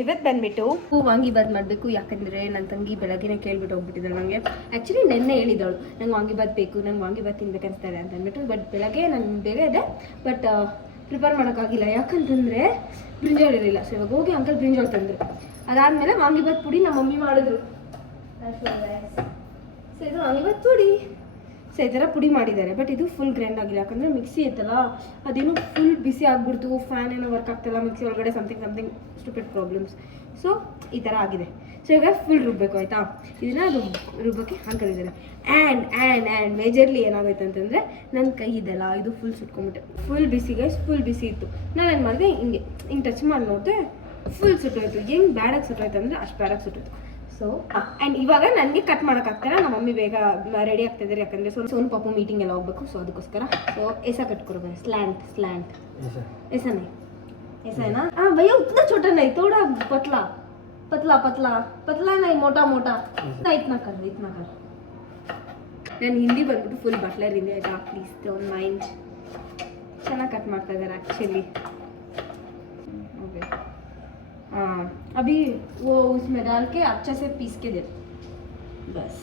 ಇವತ್ತು ಬಂದ್ಬಿಟ್ಟು ವಾಂಗಿಬಾತ್ ಮಾಡಬೇಕು. ಯಾಕಂದರೆ ನನ್ನ ತಂಗಿ ಬೆಳಗ್ಗೆನೇ ಕೇಳ್ಬಿಟ್ಟು ಹೋಗ್ಬಿಟ್ಟಿದ್ದಾಳೆ ನನಗೆ. ಆ್ಯಕ್ಚುಲಿ ನೆನ್ನೆ ಹೇಳಿದವಳು ನಂಗೆ ವಾಂಗಿಬಾತ್ ಬೇಕು, ನಂಗೆ ವಾಂಗಿಬಾತ್ ತಿನ್ಬೇಕನ್ನಿಸ್ತಾರೆ ಅಂತ ಅಂದ್ಬಿಟ್ಟು. ಬಟ್ ಬೆಳಗ್ಗೆ ನಂಗೆ ಬೇಗ ಇದೆ, ಬಟ್ ಪ್ರಿಪೇರ್ ಮಾಡೋಕ್ಕಾಗಿಲ್ಲ. ಯಾಕಂತಂದರೆ ಬ್ರಿಂಜಾಲ್ ಇರಲಿಲ್ಲ. ಸೊ ಇವಾಗ ಹೋಗಿ ಅಂಕಲ್ ಬ್ರಿಂಜಾಲ್ ತಂದರು. ಅದಾದಮೇಲೆ ವಾಂಗಿಬಾತ್ ಪುಡಿ ನಮ್ಮ ಮಮ್ಮಿ ಮಾಡಿದ್ರು. ಸೊ ಇದು ವಾಂಗಿಬಾತ್ ಪುಡಿ. ಸೊ ಈ ಥರ ಪುಡಿ ಮಾಡಿದ್ದಾರೆ. ಬಟ್ ಇದು ಫುಲ್ ಗ್ರೈಂಡ್ ಆಗಿಲ್ಲ, ಯಾಕಂದರೆ ಮಿಕ್ಸಿ ಇತ್ತಲ್ಲ ಅದೇನು ಫುಲ್ ಬಿಸಿ ಆಗಿಬಿಡ್ತು. ಫ್ಯಾನ್ ಏನೋ ವರ್ಕ್ ಆಗ್ತಾಯಿಲ್ಲ, ಮಿಕ್ಸಿ ಒಳಗಡೆ ಸಮಥಿಂಗ್ ಸ್ಟುಪಿಡ್ ಪ್ರಾಬ್ಲಮ್ಸ್. ಸೊ ಈ ಥರ ಆಗಿದೆ. ಸೊ ಈಗ ಫುಲ್ ರುಬ್ಬಬೇಕು, ಆಯಿತಾ. ಇದನ್ನು ರುಬ್ಬಕ್ಕೆ ಹಾಕೊಂಡಿದ್ದಾರೆ. ಆ್ಯಂಡ್ ಮೇಜರ್ಲಿ ಏನಾಗೋಯ್ತು ಅಂತಂದರೆ ನನ್ನ ಕೈ ಇದೆಲ್ಲ ಇದು ಫುಲ್ ಸುಟ್ಕೊಂಬಿಟ್ಟೆ. ಫುಲ್ ಬಿಸಿ ಗೈಸ್, ಫುಲ್ ಬಿಸಿ ಇತ್ತು. ನಾನು ಏನು ಮಾಡಿದೆ, ಹಿಂಗೆ ಟಚ್ ಮಾಡಿ ನೋಡಿದೆ, ಫುಲ್ ಸುಟ್ಟೋಯ್ತು. ಹೆಂಗೆ ಬ್ಯಾಡಾಗಿ ಸುಟ್ಟೋಯ್ತು ಅಂದರೆ ಅಷ್ಟು ಬ್ಯಾಡಾಗಿ ಸುಟ್ಟೋಯ್ತು. ಸೊ ಆ್ಯಂಡ್ ಇವಾಗ ನನಗೆ ಕಟ್ ಮಾಡೋಕ್ಕಾಗ್ತಾರ. ನಮ್ಮ ಮಮ್ಮಿ ಬೇಗ ರೆಡಿ ಆಗ್ತಾಯಿದ್ದಾರೆ, ಯಾಕಂದರೆ ಸೋನು ಪಾಪು ಮೀಟಿಂಗ್ ಎಲ್ಲ ಹೋಗ್ಬೇಕು. ಸೊ ಅದಕ್ಕೋಸ್ಕರ ಸೊ ऐसा कट करो भाई, स्लैंट ऐसा नहीं, ऐसा है ना। हाँ भैया उतना छोटा नहीं, थोड़ा पतला नहीं, मोटा इतना कर. ನಾನು ಹಿಂದಿ ಬಂದ್ಬಿಟ್ಟು ಫುಲ್ ಬಟ್ಲರ್ ಹಿಂದಿ, ಆಯಿತಾ. Please don't mind. ಚೆನ್ನಾಗಿ ಕಟ್ ಮಾಡ್ತಾ ಇದ್ದಾರೆ ಆ್ಯಕ್ಚುಲಿ. ओके हाँ, अभी वो उसमें डाल के अच्छा से पीस के दे बस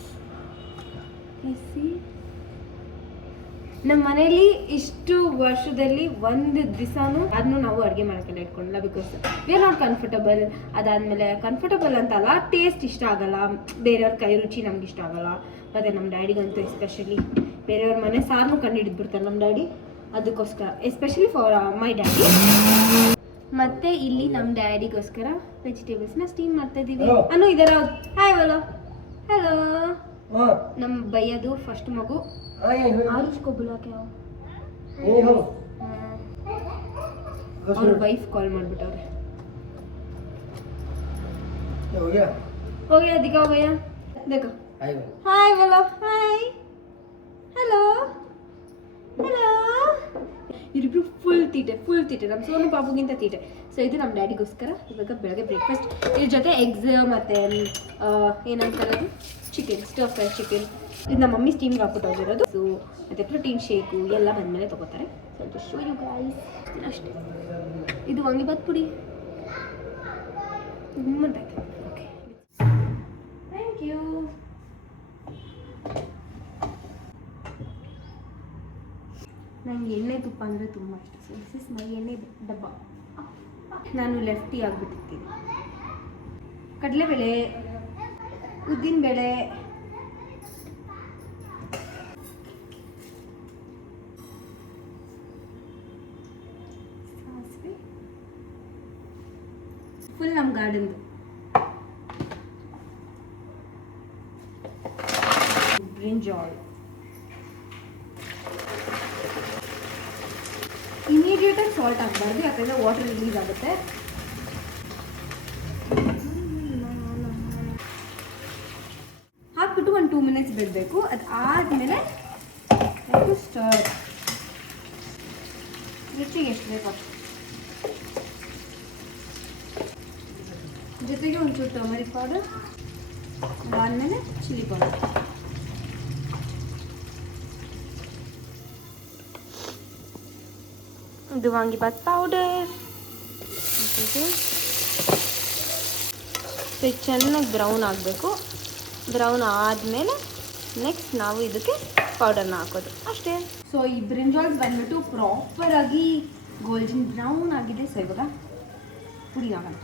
ऐसी. ನಮ್ಮ ಮನೇಲಿ ಇಷ್ಟು ವರ್ಷದಲ್ಲಿ ಒಂದು ದಿವಸನೂ ಅದನ್ನು ನಾವು ಅಡುಗೆ ಮಾಡೋಕ್ಕೆಲ್ಲ ಇಟ್ಕೊಂಡಿಲ್ಲ. Because we are not comfortable. ಅದಾದಮೇಲೆ ಕಂಫರ್ಟಬಲ್ ಅಂತಲ್ಲ, ಟೇಸ್ಟ್ ಇಷ್ಟ ಆಗಲ್ಲ, ಬೇರೆಯವ್ರ ಕೈ ರುಚಿ ನಮ್ಗೆ ಇಷ್ಟ ಆಗಲ್ಲ. ಮತ್ತು ನಮ್ಮ ಡ್ಯಾಡಿಗಂತೂ ಎಸ್ಪೆಷಲಿ ಬೇರೆಯವ್ರ ಮನೆ ಸಾರನ್ನು ಕಂಡು ಹಿಡಿದ್ಬಿಡ್ತಾರೆ ನಮ್ಮ ಡ್ಯಾಡಿ. ಅದಕ್ಕೋಸ್ಕರ ಎಸ್ಪೆಷಲಿ ಫಾರ್ ಮೈ ಡ್ಯಾಡಿ. ಮತ್ತೆ ಇಲ್ಲಿ ನಮ್ಮ ಡ್ಯಾಡಿಗೋಸ್ಕರ ವೆಜಿಟೇಬಲ್ಸ್ನ ಸ್ಟೀಮ್ ಮಾಡ್ತಾ ಇದ್ದೀವಿ. ಅನ್ನು ಇದರ ಹಾಯ್ ಹಲೋ ನಮ್ಮ ಬೈಯದು ಫಸ್ಟ್ ಮಗು. ಆರುಷ್ಕೋ ಬುಲಾಕೆ ಅವ್ರ ವೈಫ್ ಕಾಲ್ ಮಾಡಿಬಿಟ್ಟವ್ರೆ. हो गया दिखाओ भैया, देखो हाय बोलो, हाय हेलो ಇರಿಬ್ರು ಫುಲ್ ತೀಟೆ ನಮ್ಮ ಸೋನು ಪಾಪುಗಿಂತ ತೀಟೆ. ಸೊ ಇದು ನಮ್ಮ ಡ್ಯಾಡಿಗೋಸ್ಕರ ಇವಾಗ ಬೆಳಗ್ಗೆ ಬ್ರೇಕ್ಫಾಸ್ಟ್. ಇದ್ರ ಜೊತೆ ಎಗ್ಸ್ ಮತ್ತು ಏನಂತಾರೆ ಅದು ಚಿಕನ್, ಸ್ಟರ್ ಫ್ರೈ ಚಿಕನ್. ಇದು ನಮ್ಮ ಮಮ್ಮಿ ಸ್ಟೀಮ್ಗೆ ಹಾಕ್ಬಿಟ್ಟು ಹೋಗಿರೋದು. ಸೊ ಮತ್ತು ಪ್ರೋಟೀನ್ ಶೇಕು ಎಲ್ಲ ಬಂದಮೇಲೆ ತೊಗೋತಾರೆ. ಸ್ವಲ್ಪ ಶೋ ಯು ಗೈಸ್ ಅಷ್ಟೇ. ಇದು ವಾಂಗಿಬಾತ್ ಪುಡಿ ಗಮ್ಮತ್ತಾಯ್ತು. Okay thank you. ನನಗೆ ಎಣ್ಣೆ ತುಪ್ಪ ಅಂದರೆ ತುಂಬ ಇಷ್ಟ. ಸೊ ದಿಸ್ ಇಸ್ ಮೈ ಎಣ್ಣೆ ಡಬ್ಬ. ನಾನು ಲೆಫ್ಟಿ ಆಗಿಬಿಟ್ಟಿರ್ತೀನಿ. ಕಡಲೆಬೇಳೆ, ಉದ್ದಿನಬೇಳೆ, ಸಾಸಿವೆ, ಫುಲ್ ನಮ್ಮ ಗಾರ್ಡನ್ದು ಬ್ರಿಂಜಾಲ್. ಇಮಿಡಿಯೇಟಾಗಿ ಸಾಲ್ಟ್ ಹಾಕಬಾರ್ದು, ಯಾಕಂದರೆ ವಾಟರ್ ರಿಲೀಸ್ ಆಗುತ್ತೆ. ಹಾಕ್ಬಿಟ್ಟು ಒಂದು 2 ಮಿನಿಟ್ಸ್ ಬಿಡಬೇಕು. ಅದು ಆದಮೇಲೆ ಸ್ಟರ್ ರುಚಿಗೆ ಎಷ್ಟು ಬೇಕು ಜೊತೆಗೆ ಒಂಚೂರು ಟರ್ಮರಿಕ್ ಪೌಡರ್, ಅದಾದಮೇಲೆ ಚಿಲ್ಲಿ ಪೌಡರ್. ಇದು ವಾಂಗಿಬಾತ್ ಪೌಡರ್. ಸೊ ಚೆನ್ನಾಗಿ ಬ್ರೌನ್ ಆಗಬೇಕು. ಬ್ರೌನ್ ಆದಮೇಲೆ ನೆಕ್ಸ್ಟ್ ನಾವು ಇದಕ್ಕೆ ಪೌಡರ್ನ ಹಾಕೋದು ಅಷ್ಟೇ. ಸೊ ಈ ಬ್ರಿಂಜಾಲ್ಸ್ ಬಂದ್ಬಿಟ್ಟು ಪ್ರಾಪರಾಗಿ ಗೋಲ್ಡನ್ ಬ್ರೌನ್ ಆಗಿದೆ. ಸೊ ಇವಾಗ ಪುಡಿ ಹಾಕೋಣ.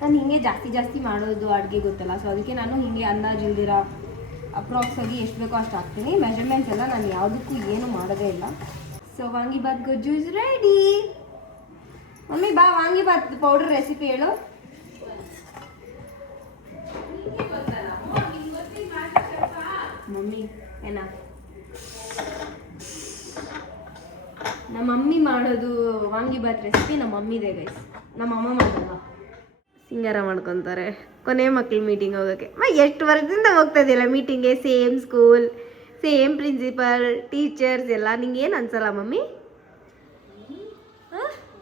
ನಾನು ಹಿಂಗೆ ಜಾಸ್ತಿ ಮಾಡೋದು ಅಡುಗೆ ಗೊತ್ತಲ್ಲ. ಸೊ ಅದಕ್ಕೆ ನಾನು ಹಿಂಗೆ ಅಂದಾಜು ಇಲ್ದಿರ ಅಪ್ರಾಕ್ಸ್ ಆಗಿ ಎಷ್ಟು ಬೇಕೋ ಅಷ್ಟು ಹಾಕ್ತೀನಿ. ಮೆಜರ್ಮೆಂಟ್ಸ್ ಎಲ್ಲ ನಾನು ಯಾವುದಕ್ಕೂ ಏನು ಮಾಡೋದೇ ಇಲ್ಲ. ಸೊ ವಾಂಗಿಬಾತ್ ಗೊಜ್ಜು ಇಸ್ ರೆಡಿ. ಮಮ್ಮಿ ಬಾ ವಾಂಗಿಬಾತ್ ಪೌಡರ್ ರೆಸಿಪಿ ಹೇಳು. ಮಮ್ಮಿ ಏನ ನಮ್ಮ ಮಮ್ಮಿ ಮಾಡೋದು ವಾಂಗಿಬಾತ್ ರೆಸಿಪಿ ನಮ್ಮ ಮಮ್ಮಿದೆ ಗೈಸ್. ನಮ್ಮ ಅಮ್ಮ ಮಾಡಲ್ಲ, ಸಿಂಗಾರ ಮಾಡ್ಕೊತಾರೆ ಕೊನೆ ಮಕ್ಳು ಮೀಟಿಂಗ್ ಹೋಗೋಕ್ಕೆ. ಎಷ್ಟು ವರ್ಷದಿಂದ ಹೋಗ್ತಾ ಇದೆಯಲ್ಲ ಮೀಟಿಂಗ್ಗೆ, same school, same principal, teachers ಎಲ್ಲ. ನಿಂಗೆ ಏನು ಅನ್ಸಲ್ಲ mummy?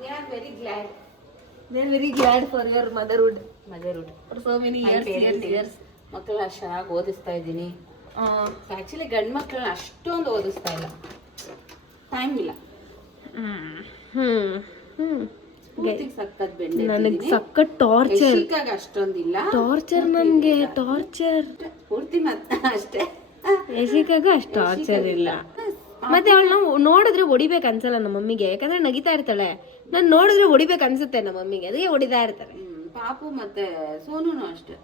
They are very glad for your motherhood for so many years. ಮಕ್ಕಳನ್ನ ಅಷ್ಟು ಚೆನ್ನಾಗಿ ಓದಿಸ್ತಾ ಇದ್ದೀನಿ. ಆ್ಯಕ್ಚುಲಿ ಗಂಡು ಮಕ್ಕಳನ್ನ ಅಷ್ಟೊಂದು ಓದಿಸ್ತಾ ಇಲ್ಲ, ಟೈಮ್ ಇಲ್ಲ. ಪೂರ್ತಿ ಸಕ್ಕತ್ ಬೆಂಡೆ ನನಗೆ ಸಖತ್ ಟಾರ್ಚರ್ ಅಷ್ಟೊಂದಿಲ್ಲ ಟಾರ್ಚರ್ ನನಗೆ ಟಾರ್ಚರ್ ಪೂರ್ತಿ ಮತ್ತೆ ಅಷ್ಟೇ. ಯಶಿಕಾಗ ಅಷ್ಟು ಟಾರ್ಚರ್ ಇಲ್ಲ. ಮತ್ತೆ ಅವಳು ನೋಡಿದ್ರೆ ಹೊಡಿಬೇಕು ಅನ್ಸಲ್ಲ ನಮ್ಮ ಮಮ್ಮಿಗೆ, ಯಾಕಂದ್ರೆ ನಗಿತಾ ಇರ್ತಾಳೆ. ನಾನು ನೋಡಿದ್ರೆ ಹೊಡಿಬೇಕು ಅನ್ಸುತ್ತೆ ನಮ್ಮ ಮಮ್ಮಿಗೆ, ಅದಕ್ಕೆ ಹೊಡಿತಾ ಇರ್ತಾರೆ. ಪಾಪು ಮತ್ತೆ ಸೋನುನು ಅಷ್ಟೇ,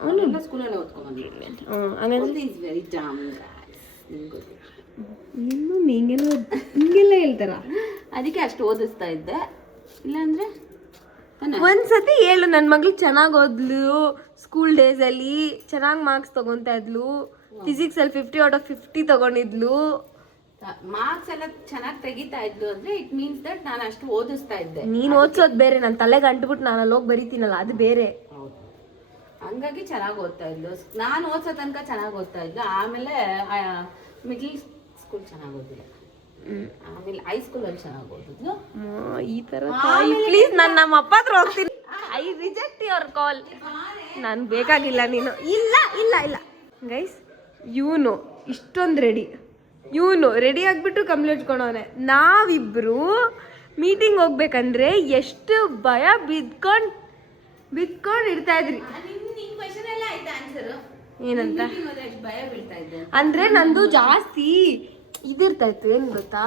ಅವನೆಲ್ಲ ಸ್ಕೂಲಲ್ಲಿ ಓದ್ಕೊಂಡ್ಬಂದಿದ್ದಾನೆ. ಈಸ್ ವೆರಿ ಡಮ್ ಇನ್ನು ಹಿಂಗೆಲ್ಲ ಹೇಳ್ತಾರ. ಅದಕ್ಕೆ ಅಷ್ಟು ಓದಿಸ್ತಾ ಇದ್ದೆ, ಇಲ್ಲಾಂದ್ರೆ ಒಂದ್ಸತಿ ಹೇಳು ನನ್ನ ಮಗಳು ಚೆನ್ನಾಗಿ ಓದ್ಲು, ಸ್ಕೂಲ್ ಡೇಸ್ ಅಲ್ಲಿ ಚೆನ್ನಾಗಿ ಮಾರ್ಕ್ಸ್ ತಗೊಂತಾ ಇದ್ಲು, ಫಿಸಿಕ್ಸ್ ಅಲ್ಲಿ 50/50 ತಗೊಂಡಿದ್ಲು, ಮಾರ್ಕ್ಸ್ ಎಲ್ಲ ಚೆನ್ನಾಗಿ ತೆಗಿತಾ ಇದ್ಲು ಅಂದ್ರೆ ಇಟ್ ಮೀನ್ಸ್ ದಟ್ ನಾನು ಅಷ್ಟು ಓದಿಸ್ತಾ ಇದ್ದೆ. ನೀನ್ ಓದ್ಸೋದ್ ಬೇರೆ, ನನ್ನ ತಲೆಗೆ ಅಂಟ್ಬಿಟ್ಟು ನಾನು ಅಲ್ಲಿ ಹೋಗಿ ಬರೀತೀನಲ್ಲ ಅದು ಬೇರೆ. ಹಂಗಾಗಿ ಚೆನ್ನಾಗಿ ಓದ್ತಾ ಇದ್ಲು. ನಾನು ಓದ್ಸೋ ತನಕ ಚೆನ್ನಾಗಿ ಓದ್ತಾ ಇದ್ಲು. ಆಮೇಲೆ ಮಿಡ್ಲ್ ಸ್ಕೂಲ್ ಚೆನ್ನಾಗಿ ಓದಿಲ್ಲ, ಆಮೇಲೆ ಹೈಸ್ಕೂಲಲ್ಲಿ ಚೆನ್ನಾಗಿ ಓದಿದ್ಲು. ಈ ತರ ಪ್ಲೀಸ್ ನಾನು ನಮ್ಮ ಅಪ್ಪ ಹತ್ರ ಹೋಗ್ತೀನಿ. I reject your call. ನಾನು ಬೇಕಾಗಿಲ್ಲ ನೀನು. ಇಲ್ಲ ಇಲ್ಲ ಇಲ್ಲ ಗೈಸ್, ಇವನು ಇಷ್ಟೊಂದು ಇವನು ರೆಡಿ ಆಗಿಬಿಟ್ಟು ಕಂಪ್ಲೇಂಟ್ ಇಟ್ಕೊಂಡವನೆ. ನಾವಿಬ್ರು ಮೀಟಿಂಗ್ ಹೋಗ್ಬೇಕಂದ್ರೆ ಎಷ್ಟು ಭಯ ಬಿದ್ಕೊಂಡು ಇರ್ತಾ ಇದ್ರಿ. ಏನಂತ ಅಂದ್ರೆ ನಂದು ಜಾಸ್ತಿ ಇದಿರ್ತಾ ಇತ್ತು, ಏನ್ ಗೊತ್ತಾ,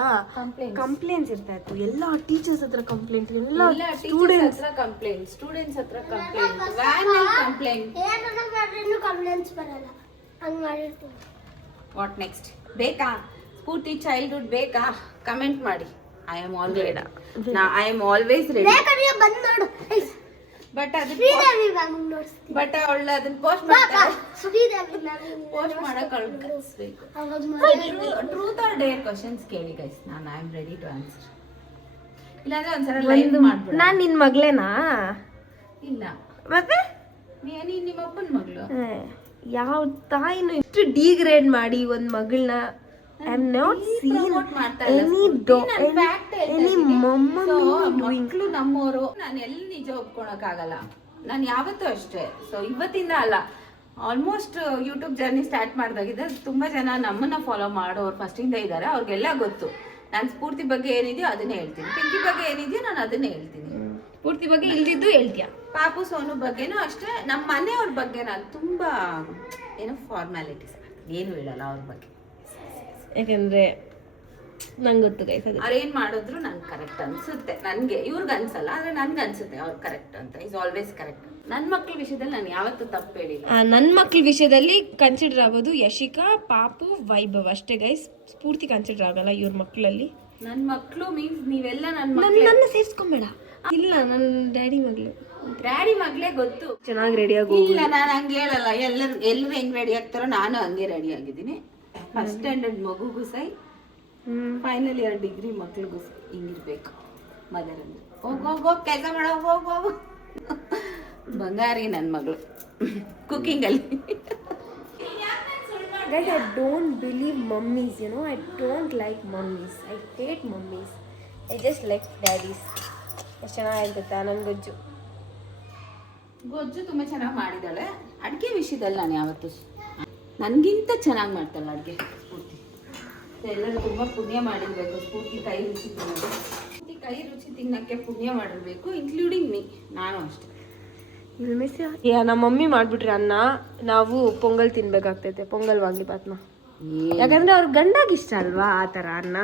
ಕಂಪ್ಲೇಂಟ್ಸ್ ಇರ್ತಾ ಇತ್ತು. ಎಲ್ಲ ಟೀಚರ್ಸ್ ಹತ್ರ ಕಂಪ್ಲೇಂಟ್, ಎಲ್ಲ ಸ್ಟೂಡೆಂಟ್ಸ್ ಹತ್ರ ಕಂಪ್ಲೇಂಟ್, ಸ್ಟೂಡೆಂಟ್ಸ್ ಹತ್ರ ಕಂಪ್ಲೇಂಟ್. What next? ಬೇಕಾ ಸ್ಫೂರ್ತಿ ಚೈಲ್ಡ್ಹುಡ್ ಬೇಕಾ? ಕಮೆಂಟ್ ಮಾಡಿ. I am always ready. But ಅವಳು ಅದನ್ನ ಪೋಸ್ಟ್ ಮಾಡಕ್ ಕಳಿಸ್ಬೇಕು. ಟ್ರೂತ್ ಆರ್ ಡೇರ್ ಕ್ವಶನ್ಸ್ ಕೇಳಿ ಗೈಸ್, ನಾನು I am ready to answer. ಇಲ್ಲಾಂದ್ರೆ ಒಂದ್ಸಲ ಲೈವ್ ಮಾಡ್ಬಿಡು. ನಾನ್ ನಿನ್ ಮಗಳೇನಾ? ಇಲ್ಲ ಮತ್ತೆ ನೀನ್ ನಿಮ್ಮ ಅಪ್ಪನ ಮಗಳು. ಯಾವ ತಾಯಿನೂ ಇಷ್ಟು ಡಿಗ್ರೇಡ್ ಮಾಡಿ ಒಂದ್ ಮಗಳನ್ನ ಐ ಆಮ್ ನಾಟ್ ಸೀನ್ ಮಕ್ಕಳು ನಮ್ಮವರು. ನಾನು ಎಲ್ಲಿ ನಿಜ ಒಪ್ಕೊಳಕ್ ಆಗಲ್ಲ, ನಾನು ಯಾವತ್ತೂ ಅಷ್ಟೇ. ಸೊ ಇವತ್ತಿಂದ ಅಲ್ಲ, ಆಲ್ಮೋಸ್ಟ್ ಯೂಟ್ಯೂಬ್ ಜರ್ನಿ ಸ್ಟಾರ್ಟ್ ಮಾಡಿದಾಗಿದೆ ತುಂಬಾ ಜನ ನಮ್ಮನ್ನ ಫಾಲೋ ಮಾಡೋರು ಫಸ್ಟಿಂದ ಇದ್ದಾರೆ. ಅವ್ರಿಗೆಲ್ಲ ಗೊತ್ತು ನಾನು ಸ್ಫೂರ್ತಿ ಬಗ್ಗೆ ಏನಿದೆಯೋ ಅದನ್ನೇ ಹೇಳ್ತೀನಿ, ಪಿಂಕಿ ಬಗ್ಗೆ ಏನಿದೆಯೋ ನಾನು ಅದನ್ನೇ ಹೇಳ್ತೀನಿ, ಪೂರ್ತಿ ಬಗ್ಗೆ ಇಲ್ದಿದ್ದು ಹೇಳ್ತೀಯ. ಪಾಪು ಸೋನು ಬಗ್ಗೆನೂ ಅಷ್ಟೇ. ನಮ್ಮ ಮನೆಯವ್ರ ಬಗ್ಗೆ ನಾನು ತುಂಬಾ ಏನೋ ಫಾರ್ಮ್ಯಾಲಿಟೀಸ್ ಏನು ಹೇಳಲ್ಲ ಅವ್ರ ಬಗ್ಗೆ, ಯಾಕಂದ್ರೆ ನಂಗೆ ಗೊತ್ತು ಗೈಸ್, ಅವ್ರು ಏನ್ ಮಾಡಿದ್ರು ನಂಗೆ ಕರೆಕ್ಟ್ ಅನ್ಸುತ್ತೆ. ನನ್ಗೆ ಇವ್ರಿಗೆ ಅನ್ಸಲ್ಲ, ಆದ್ರೆ ನನ್ಗೆ ಅನ್ಸುತ್ತೆ ಅವ್ರು ಕರೆಕ್ಟ್ ಅಂತ. Is always correct. ನನ್ನ ಮಕ್ಳ ವಿಷಯದಲ್ಲಿ ನಾನು ಯಾವತ್ತೂ ತಪ್ಪು ಹೇಳಿಲ್ಲ. ನನ್ನ ಮಕ್ಳ ವಿಷಯದಲ್ಲಿ ಕನ್ಸಿಡರ್ ಆಗೋದು ಯಶಿಕಾ, ಪಾಪು, ವೈಭವ್ ಅಷ್ಟೇ ಗೈಸ್. ಸ್ಫೂರ್ತಿ ಕನ್ಸಿಡರ್ ಆಗಲ್ಲ ಇವ್ರ ಮಕ್ಕಳಲ್ಲಿ. ನನ್ನ ಮಕ್ಳು ಮೀನ್ಸ್ ನೀವೆಲ್ಲ ನನ್ನ ಸೇರಿಸ್ಕೊಂಬೇಡ. ಇಲ್ಲ, ನನ್ನ ಡ್ಯಾಡಿ ಮಗಳೇ ಗೊತ್ತು. ಚೆನ್ನಾಗಿ ರೆಡಿ ಆಗಿ. ಇಲ್ಲ, ನಾನು ಹಂಗೆ ಹೇಳಲ್ಲ. ಎಲ್ಲರೂ ಹೆಂಗ್ ರೆಡಿ ಆಗ್ತಾರೋ ನಾನು ಹಂಗೆ ರೆಡಿ ಆಗಿದ್ದೀನಿ. ಫಸ್ಟ್ ಸ್ಟ್ಯಾಂಡರ್ಡ್ ಮಗುಗೂ ಸೈ, ಫೈನಲ್ ಇಯರ್ ಡಿಗ್ರಿ ಮಕ್ಳಿಗೂ ಸೈ ಹಿಂಗಿರ್ಬೇಕು. ಮದರ್ ಅಂದ್ರೆ ಹೋಗೋ ಕೆಲಸ ಮಾಡೋ ಹೋಗೋ ಬಂಗಾರಿ ನನ್ನ ಮಗಳು ಕುಕಿಂಗ್ ಅಲ್ಲಿ. Guys, I don't believe mummies, you know. I don't like mummies. I hate mummies. I just like daddies. ಎಷ್ಟು ಚೆನ್ನಾಗಿ ಗೊತ್ತಾ ನನ್ನ ಗೊಜ್ಜು ತುಂಬ ಚೆನ್ನಾಗಿ ಮಾಡಿದ್ದಾಳೆ. ಅಡುಗೆ ವಿಷಯದಲ್ಲಿ ನಾನು ಯಾವತ್ತೂ ನನಗಿಂತ ಚೆನ್ನಾಗಿ ಮಾಡ್ತಾಳೆ ಅಡುಗೆ ಸ್ಫೂರ್ತಿ. ಎಲ್ಲರೂ ತುಂಬ ಪುಣ್ಯ ಮಾಡಿರಬೇಕು ಸ್ಫೂರ್ತಿ ಕೈ ರುಚಿ ತಿನ್ನೋದು. ಸ್ಫೂರ್ತಿ ಕೈ ರುಚಿ ತಿನ್ನೋಕ್ಕೆ ಪುಣ್ಯ ಮಾಡಿರಬೇಕು, ಇನ್ಕ್ಲೂಡಿಂಗ್ ಮೀ. ನಾನು ಅಷ್ಟೇ. ನಮ್ಮ ಮಮ್ಮಿ ಮಾಡ್ಬಿಟ್ರಿ ಅನ್ನ, ನಾವು ಪೊಂಗಲ್ ತಿನ್ಬೇಕಾಗ್ತೈತೆ, ಪೊಂಗಲ್ ವಾಂಗಿಬಾತ್ನ. ಯಾಕಂದ್ರೆ ಅವ್ರ ಗಂಡಾಗ ಇಷ್ಟ ಅಲ್ವಾ ಆ ಥರ ಅನ್ನ.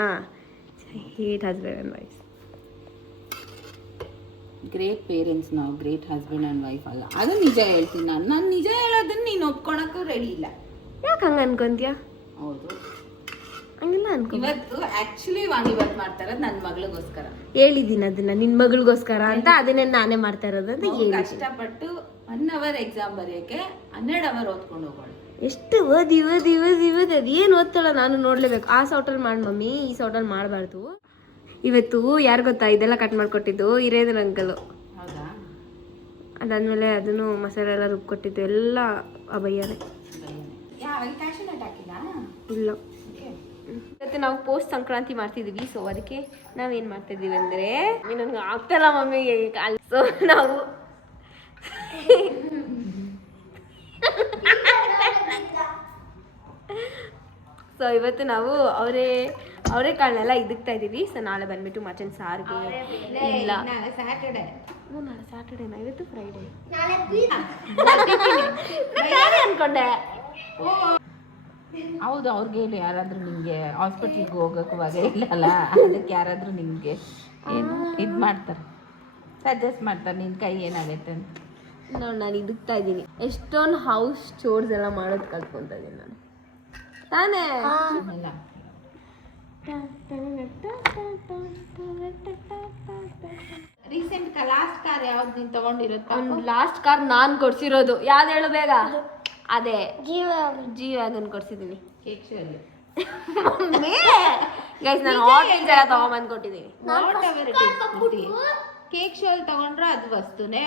Hate husband and wife. Great parents ನಾವು, ಗ್ರೇಟ್ ಹಸ್ಬೆಂಡ್ ಆ್ಯಂಡ್ ವೈಫ್ ಅಲ್ಲ. ಅದು ನಿಜ ಹೇಳ್ತೀನಿ ನಾನು. ನಾನು ನಿಜ ಹೇಳೋದನ್ನ ನೀನು ಒಪ್ಕೊಳಕ್ಕೂ ರೆಡಿ ಇಲ್ಲ. ಯಾಕೆ ಹಂಗೆ ಅನ್ಕೊಂತೀಯ? ಹೌದು, ಹಂಗೆಲ್ಲ ಅನ್ಕೊ. ಇವತ್ತು ಆ್ಯಕ್ಚುಲಿ ವಾಂಗಿಬಾತ್ ಮಾಡ್ತಾ ಇರೋದು ನನ್ನ ಮಗಳಿಗೋಸ್ಕರ. ಹೇಳಿದ್ದೀನಿ ಅದನ್ನ ನಿನ್ನ ಮಗಳಿಗೋಸ್ಕರ ಅಂತ, ಅದನ್ನೇ ನಾನೇ ಮಾಡ್ತಾ ಇರೋದು ಅಂತ ಹೇಳಿ. ಕಷ್ಟಪಟ್ಟು 1 hour ಎಕ್ಸಾಮ್ ಬರೆಯೋಕ್ಕೆ 12 hour ಓದ್ಕೊಂಡು ಹೋಗೋಣ. ಎಷ್ಟು ಓದಿ ಅದೇನು ಓದ್ತಾಳ ನಾನು ನೋಡ್ಲೇಬೇಕು. ಆ ಸೌಟಲ್ಲಿ ಮಾಡಿ ಮಮ್ಮಿ, ಈ ಸೌಟಲ್ಲಿ ಮಾಡಬಾರ್ದು. ಇವತ್ತು ಯಾರು ಗೊತ್ತಾ ಇದೆಲ್ಲ ಕಟ್ ಮಾಡಿಕೊಟ್ಟಿದ್ದು? ಹಿರೇದನ ಅಂಕಲು. ಹೌದಾ? ಅದಾದ್ಮೇಲೆ ಅದನ್ನು ಮಸಾಲೆ ಎಲ್ಲ ರುಬ್ಕೊಟ್ಟಿದ್ದು ಎಲ್ಲ ಅಭಯ್ಯನೇ. ಇಲ್ಲ, ಇವತ್ತು ನಾವು ಪೋಸ್ಟ್ ಸಂಕ್ರಾಂತಿ ಮಾಡ್ತಿದ್ದೀವಿ. ಸೊ ಅದಕ್ಕೆ ನಾವೇನು ಮಾಡ್ತಿದ್ದೀವಿ ಅಂದರೆ, ನನಗೆ ಆಗ್ತಾಯಿಲ್ಲ ಮಮ್ಮಿಗೆ. ಸೊ ನಾವು ಇವತ್ತು ನಾವು ಅವರೇ ಅವರೆಕಾಳನ್ನೆಲ್ಲ ಇದಕ್ತಾ ಇದೀವಿ. ಸೊ ನಾಳೆ ಬಂದ್ಬಿಟ್ಟು ಮಟನ್ ಸಾರಿಗೆ ಇಲ್ಲ, ಸ್ಯಾಟರ್ಡೆ. ನಾಳೆ ಸ್ಯಾಟರ್ಡೇನಾ? ಇವತ್ತು ಫ್ರೈಡೇ ಅನ್ಕೊಂಡೆ. ಹೌದು, ಅವ್ರಿಗೆ ಹೇಳಿ ಯಾರಾದ್ರೂ ನಿಂಗೆ ಹಾಸ್ಪಿಟ್ಲಿಗೆ ಹೋಗಕ್ಕೆ ವಗೆ ಇಲ್ಲಲ್ಲ, ಅದಕ್ಕೆ ಯಾರಾದ್ರೂ ನಿಮ್ಗೆ ಏನು ಇದು ಮಾಡ್ತಾರೆ, ಸಜೆಸ್ಟ್ ಮಾಡ್ತಾರೆ ನಿನ್ನ ಕೈ ಏನಾಗೈತೆ ಅಂತ. ನಾನು ಇದಕ್ತಾ ಇದ್ದೀನಿ. ಎಷ್ಟೊಂದು ಹೌಸ್ ಚೋರ್ಸ್ ಎಲ್ಲ ಮಾಡೋದು ಕಲ್ತ್ಕೊತಾ ಇದ್ದೀನಿ ನಾನು ತಾನೇ. ರೀಸೆಂಟ್ ಲಾಸ್ಟ್ ಕಾರ್ ಯಾವ್ದು ನೀನು ತಗೊಂಡಿರುತ್ತೆ? ಲಾಸ್ಟ್ ಕಾರ್ ನಾನು ಕೊಡ್ಸಿರೋದು ಯಾವ್ದು ಹೇಳು ಬೇಗ? ಅದೇ ಜಿ ವ್ಯಾಗನ್ ಕೊಡ್ಸಿದ್ದೀನಿ. ಕೇಕ್ ಶೋಲ್ಲಿ ಗೈಸ್ ನಾನು ಆರ್ಡರ್ಸ್ ಎಲ್ಲ ತಗೊಂಬಂದು ಕೊಟ್ಟಿದ್ದೀನಿ. ಕೇಕ್ ಶೋಲ್ ತಗೊಂಡ್ರೆ ಅದು ವಸ್ತುನೇ,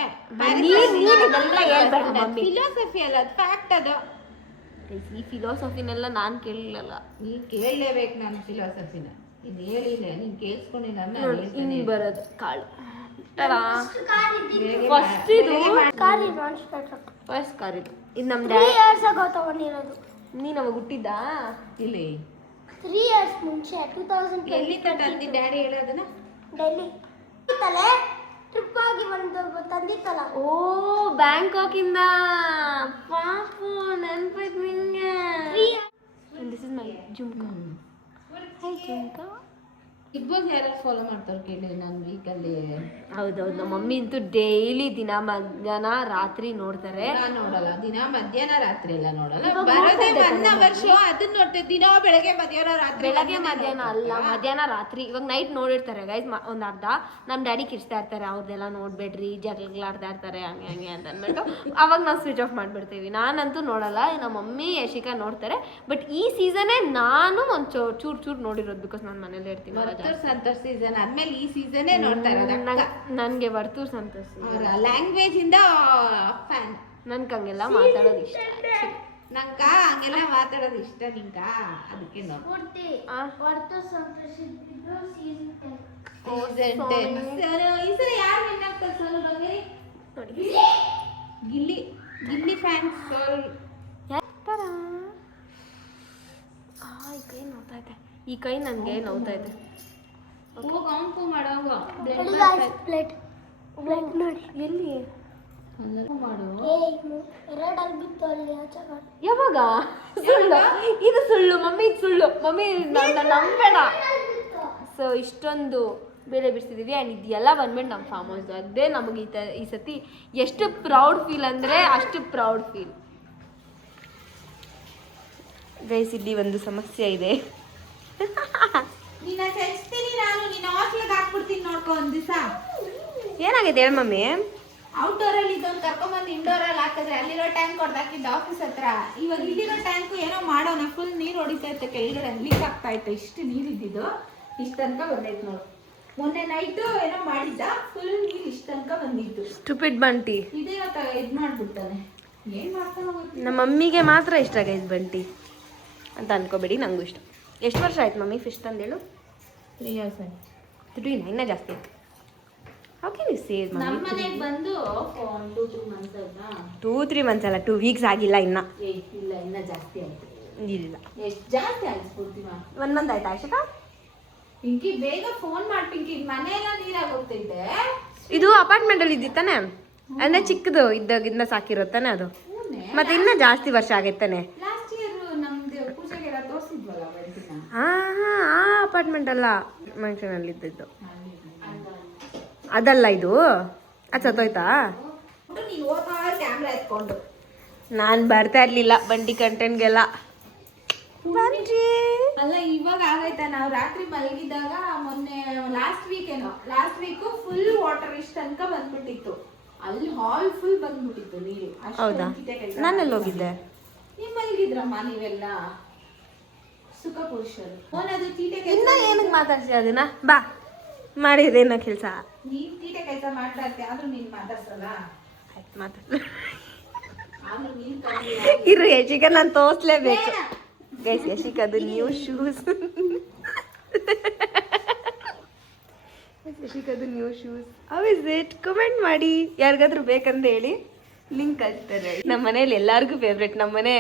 ಫಿಲಾಸಫಿ ಅಲ್ಲ, ಅದು ಫ್ಯಾಕ್ಟ್. ಅದು ಈ ಫಿಲಾಸಫಿನೆಲ್ಲ ನಾನು ಕೇಳಲಿಲ್ಲ. ನೀನು ಕೇಳಲೇಬೇಕು ನಾನು ಫಿಲಾಸಫಿನ. ಇದು ಹೇಳಿಲ್ಲ, ನೀನು ಕೇಳಿಸ್ಕೊಂಡಿಲ್ಲ ಹಿಂಗೆ ಬರೋದು ಕಾಳು. ಫಸ್ಟ್ ಇದು ಫಸ್ಟ್ ಕಾರ್ ಇದು. ಇದು ನಮ್ಮ ಡ್ಯಾಡಿ ತಗೊಂಡಿರೋದು. ನೀನು ಅವಾಗ ಹುಟ್ಟಿದ್ದ ಇಲ್ಲಿ 3 years ಮುಂಚೆ 2020 ಎಲ್ಲಿ ತಂದಿ ಡ್ಯಾಡಿ ಹೇಳೋದನ್ನ? ಡೆಲ್ಲಿ ಟ್ರಿಪ್ ಆಗಿ ಒಂದು ತಂದಿತ್ತಲ್ಲ. ಓ ಬ್ಯಾಂಕಾಕಿಂದ ಪಾಪು ನೆನಪೈತ್ ನಿಂಗೆ. This is my jhumka. Hi jhumka. Bigg Boss ಯಾರು ಫಾಲೋ ಮಾಡ್ತಾರೆ ಕೇಳಿ ನಾನು ವೀಕಲ್ಲಿ. ಹೌದೌದು, ನಮ್ಮ ಮಮ್ಮಿ ಅಂತೂ ಡೈಲಿ ದಿನ ಮಧ್ಯಾಹ್ನ ರಾತ್ರಿ ನೋಡ್ತಾರೆ. ನಾನು ನೋಡಲ್ಲ, ದಿನ ಮಧ್ಯಾಹ್ನ ರಾತ್ರಿ ಎಲ್ಲ ನೋಡಲ್ಲ, ಬರೋದೇ 1 hour ಶೋ, ಅದನ್ನ ನೋಡ್ತೇವೆ. ದಿನ ಬೆಳಗ್ಗೆ ಮಧ್ಯಾಹ್ನ ರಾತ್ರಿ. ಬೆಳಗ್ಗೆ ಮಧ್ಯಾಹ್ನ ಅಲ್ಲ, ಮಧ್ಯಾಹ್ನ ರಾತ್ರಿ. ಇವಾಗ ನೈಟ್ ನೋಡಿರ್ತಾರೆ ಗೈಸ್ ಒಂದು ಅರ್ಧ. ನಮ್ಮ ಡ್ಯಾಡಿ ಕಿರ್ಸ್ತಾ ಇರ್ತಾರೆ, ಅವ್ರದ್ದೆಲ್ಲ ನೋಡ್ಬೇಡ್ರಿ, ಜಗಳಾಡ್ತಾ ಇರ್ತಾರೆ, ಹಂಗೆ ಹಂಗೆ ಅಂತ ಅಂದ್ಬಿಟ್ಟು ಅವಾಗ ನಾವು ಸ್ವಿಚ್ ಆಫ್ ಮಾಡಿಬಿಡ್ತೀವಿ. ನಾನಂತೂ ನೋಡಲ್ಲ, ನಮ್ಮ ಮಮ್ಮಿ ಯಶಿಕಾ ನೋಡ್ತಾರೆ. ಬಟ್ ಈ ಸೀಸನ್ನೇ ನಾನು ಒಂದು ಚೂರು ನೋಡಿರೋದು, ಬಿಕಾಸ್ ನಾನು ಮನೇಲಿ ಇರ್ತೀನಿ. ಸಂತೋಷ್ ಸೀಸನ್ ಆದ್ಮೇಲೆ ಈ ಸೀಸನ್ನೇ ನೋಡ್ತಾ ಇರೋದು. ನನಗೆ ವರ್ತೂರ್ ಸಂತೋಷ್ ಅವರ ಲ್ಯಾಂಗ್ವೇಜ್ ಇಂದ ಫ್ಯಾನ್. ನನ್ಗೆ ಹಂಗೆಲ್ಲ ಮಾತಾಡೋದು ಇಷ್ಟ. ನಂಗ ಹಂಗೆಲ್ಲ ಮಾತಾಡೋದು ಇಷ್ಟ ನಿಂಗ, ಅದಕ್ಕೆ ನೋಡಿ. ಪೂರ್ತಿ ವರ್ತು ಸಂತೋಷಿದ್ದು ಸೀಸನ್ 10. ಈ ಸಲ ಯಾರು ವಿನ್ ಆಗ್ತಾರೆ ಸೋಲು? ನೋಡಿ ಗಿಲ್ಲಿ ಫ್ಯಾನ್ಸ್ ಸೋಲ್. ಈ ಕೈ ನೋವ್ತಾ ಇದೆ, ಈ ಕೈ ನನಗೆ ನೋವ್ತಾ ಇದೆ. ಹೋಗ ಅಂಪು ಮಾಡೋಗ ಪ್ಲೇಟ್ ನೋಡಿ ಎಲ್ಲಿ ಮಾಡು. ಎರಡಲ್ಲಿ ಬಿತ್ತು ಅಲ್ಲಿ ಆಚೆ. ಯಾವಾಗ? ಸುಳ್ಳು ಇದು, ಸುಳ್ಳು ಮಮ್ಮಿ, ಇದು ಸುಳ್ಳು ಮಮ್ಮಿ, ನಂಬೇಡ. ಸೊ ಇಷ್ಟೊಂದು ಬೇಳೆ ಬಿಡಿಸಿದ್ದೀವಿ ಆ್ಯಂಡ್ ಇದೆಲ್ಲ ಬಂದ್ಬಿಟ್ಟು ನಮ್ಮ ಫಾರ್ಮ್ ಹೌಸ್. ಅದೇ ನಮಗೆ ಈ ಸತಿ ಎಷ್ಟು ಪ್ರೌಡ್ ಫೀಲ್ ಅಂದರೆ ಅಷ್ಟು ಪ್ರೌಡ್ ಫೀಲ್. ಗೈಸ್ ಇಲ್ಲಿ ಒಂದು ಸಮಸ್ಯೆ ಇದೆ. ನಿನ್ನ ಸೆನ್ಸ್ತೀನಿ ನಾನು, ನಿನ್ನ ಹಾಸ್ಟೆಲ್ಗೆ ಹಾಕ್ಬಿಡ್ತೀನಿ ನೋಡ್ಕೊ ಒಂದು ದಿವಸ. ಏನಾಗಿದೆ ಹೇಳಿ ಮಮ್ಮಿ? ಔಟ್ಡೋರ್ ಅಲ್ಲಿ ಇದೊಂದು ಕರ್ಕೊಂಬಂದು ಇಂಡೋರ್ ಅಲ್ಲಿ ಹಾಕಿದ್ರೆ ಅಲ್ಲಿರೋ ಟ್ಯಾಂಕ್ ಹೊಡೆದಾಕಿದ್ದ ಆಫೀಸ್ ಹತ್ರ. ಇವಾಗ ಇಲ್ಲಿರೋ ಟ್ಯಾಂಕು ಏನೋ ಮಾಡೋಣ, ಫುಲ್ ನೀರು ಹೊಡಿತಾ ಇತ್ತು, ಕೆಳಗಡೆ ಲೀಕ್ ಆಗ್ತಾ ಇತ್ತು. ಇಷ್ಟು ನೀರು ಇದ್ದಿದ್ದು ಇಷ್ಟು ತನಕ ಬಂದೈತೆ ನೋಡು. ಮೊನ್ನೆ ನೈಟು ಏನೋ ಮಾಡಿದ್ದ, ಫುಲ್ ನೀರು ಇಷ್ಟು ತನಕ ಬಂದಿತ್ತು. ಸ್ಟುಪಿಡ್ ಬಂಟಿ ಇದೇ ಇದು ಮಾಡ್ಬಿಡ್ತಾನೆ, ಏನು ಮಾಡ್ತಾನೋ ಗೊತ್ತಿಲ್ಲ. ನಮ್ಮ ಮಮ್ಮಿಗೆ ಮಾತ್ರ ಇಷ್ಟ ಗೈಸ್ ಬಂಟಿ ಅಂತ ಅನ್ಕೋಬೇಡಿ, ನನಗೂ ಇಷ್ಟ. ಎಷ್ಟು ವರ್ಷ ಆಯ್ತು ಮಮ್ಮಿ ಫಿಶ್ ತಂದೇಳು? 3 years ಆಯ್ತು. 3 ಇನ್ನೂ ಜಾಸ್ತಿ ಆಯ್ತು. How can you say mummy? ನಮ್ಮ ಮನೆಗೆ ಬಂದು 2-3 months ಆಯ್ತಾ? 2-3 months ಅಲ್ಲ, 2 weeks ಆಗಿಲ್ಲ ಇನ್ನ. ಇಲ್ಲ, ಇನ್ನ ಜಾಸ್ತಿ ಆಯ್ತು. ಇಲ್ಲ, ಎಷ್ಟು ಜಾಸ್ತಿ ಆಯ್ತು ಪೂರ್ತಿ? 1 month ಆಯ್ತಾ ಆಶಿಕಾ? ಪಿಂಕಿ ಬೇಗ ಫೋನ್ ಮಾಡಿ ಪಿಂಕಿ, ಮನೆ ಎಲ್ಲ ನೀರಾಗಿ ಹೋಗ್ತೈತೆ. ಇದು ಅಪಾರ್ಟ್ಮೆಂಟ್ ಅಲ್ಲಿ ಇದ್ದಿತ್ತಾನೆ, ಅಂದ್ರೆ ಚಿಕ್ಕದು ಇದ್ದಾಗಿಂದ ಸಾಕಿರುತ್ತಾನೆ ಅದು. ಮತ್ತೆ ಇನ್ನ ಜಾಸ್ತಿ ವರ್ಷ ಆಗೈತಾನೆ. ಲಾಸ್ಟ್ ಇಯರ್ ನಮ್ದು ಪೂಜೆಗೆಲ್ಲ ತೋರಿಸಿದ್ವಲ್ಲ ಬೆಳ್ತಿನ. ಆ ಅಪಾರ್ಟ್ಮೆಂಟ್ ಅಲ್ಲ, ಮಂಕ್ಷನ್ ಅಲ್ಲಿ ಇದ್ದಿದ್ದು ಅದಲ್ಲ ಇದು. ಅದು ಸತ್ತೋಯ್ತಾ? ನೀನು ಹೋಗ್ತಾ ಕ್ಯಾಮ್ರಾ ಎತ್ಕೊಂಡು. ನಾನು ಬರ್ತಾ ಇರ್ಲಿಲ್ಲ ಬಂಡಿ ಕಂಟೆಂಟ್ಗೆಲ್ಲ. ಅಲ್ಲ ಇವಾಗ ಆಗೈತಾ? ನಾವು ರಾತ್ರಿ ಮಲಗಿದಾಗ ಮೊನ್ನೆ ಲಾಸ್ಟ್ ವೀಕು ಫುಲ್ ವಾಟರ್ ಇಷ್ಟ ತನಕ ಬಂದ್ಬಿಟ್ಟಿತ್ತು. ಅಲ್ಲಿ ಹಾಲ್ ಫುಲ್ ಬಂದ್ಬಿಟ್ಟಿತ್ತು ನೀರು. ಹೌದಾ? ನಾನೆಲ್ಲಿ ಹೋಗಿದ್ದೆ? ನೀವು ಮಲಗಿದ್ರಮ್ಮ ನೀವೆಲ್ಲ ಸುಖ ಪುರುಷರು. ಅದು ತೀಟೆ ಇನ್ನ ಏನಕ್ಕೆ ಮಾತಾಡ್ಸಿ ಅದನ್ನ? ಬಾ ಮಾಡಿದೇನೋ ಕೆಲಸ. ನೀನ್ ತೀಟೆ ಕೆಲಸ ಮಾಡ್ತಾ ಇರ್ತೀಯ, ಆದ್ರೂ ನೀನ್ ಮಾತಾಡ್ಸಲ್ಲ. ಆಯ್ತು ಮಾತಾಡ. ಆದ್ರೂ ನೀನ್ ಕಮ್ಮಿ. ಇರು ಯಶಿಕಾ, ನಾನು ತೋರಿಸ್ಲೇಬೇಕು ಗೈಸ್. ಯಶಿಕಾದು ನ್ಯೂ ಶೂಸ್. ಯಶಿಕಾದು new shoes. How is it? Comment ಮಾಡಿ, ಯಾರಿಗಾದ್ರೂ ಬೇಕಂತ ಹೇಳಿ, ಲಿಂಕ್ ಕಳಿಸ್ತಾರೆ. ನಮ್ಮ ಮನೇಲಿ ಎಲ್ಲರಿಗೂ ಫೇವ್ರೇಟ್. ನಮ್ಮ ಮನೆ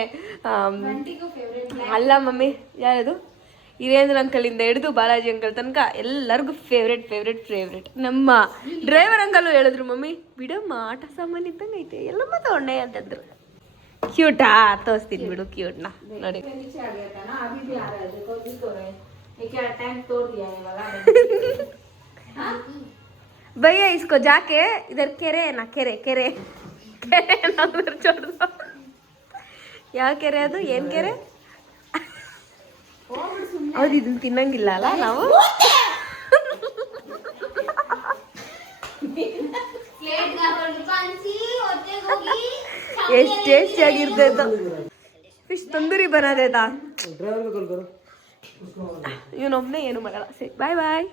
ಗಂಟಿಗೂ ಫೇವ್ರೇಟ್. ಅಲ್ಲ ಮಮ್ಮಿ, ಯಾರದು ಹಿರೇಂದ್ರ ಅಂಕಲಿಂದ ಹಿಡಿದು ಬಾಲಾಜಿ ಅಂಕಲ್ ತನಕ ಎಲ್ಲರಿಗೂ ಫೇವ್ರೆಟ್. ನಮ್ಮ ಡ್ರೈವರ್ ಅಂಕಲು ಹೇಳಿದ್ರು, ಮಮ್ಮಿ ಬಿಡಮ್ಮ ಆಟ ಸಾಮಾನು ಇದ್ದಂಗೆ ಐತೆ ಎಲ್ಲಮ್ಮ ತಗೊಂಡೆ ಅಂತಂದ್ರು. ಕ್ಯೂಟಾ ತೋರಿಸ್ತೀನಿ ಬಿಡು ಕ್ಯೂಟ್ನ ನೋಡಿ. भैया इसको जाके इधर केरे है ना केरे ना उधर छोड़ दो. ಯಾವ ಕೆರೆ ಅದು ಏನ್ ಕೆರೆ? ಹೌದು ಇದನ್ನ ತಿನ್ನಂಗಿಲ್ಲ ಅಲ್ಲ ನಾವು. ಎಷ್ಟು ಟೇಸ್ಟಿಯಾಗಿರ್ತೈತ. ಫಿಶ್ ತಂದೂರಿ ಬರೋದೇದಾ ಇವನೊಬ್ಬನೇ ಏನು ಮಾಡಲ್ಲ. ಸರಿ ಬಾಯ್ ಬಾಯ್.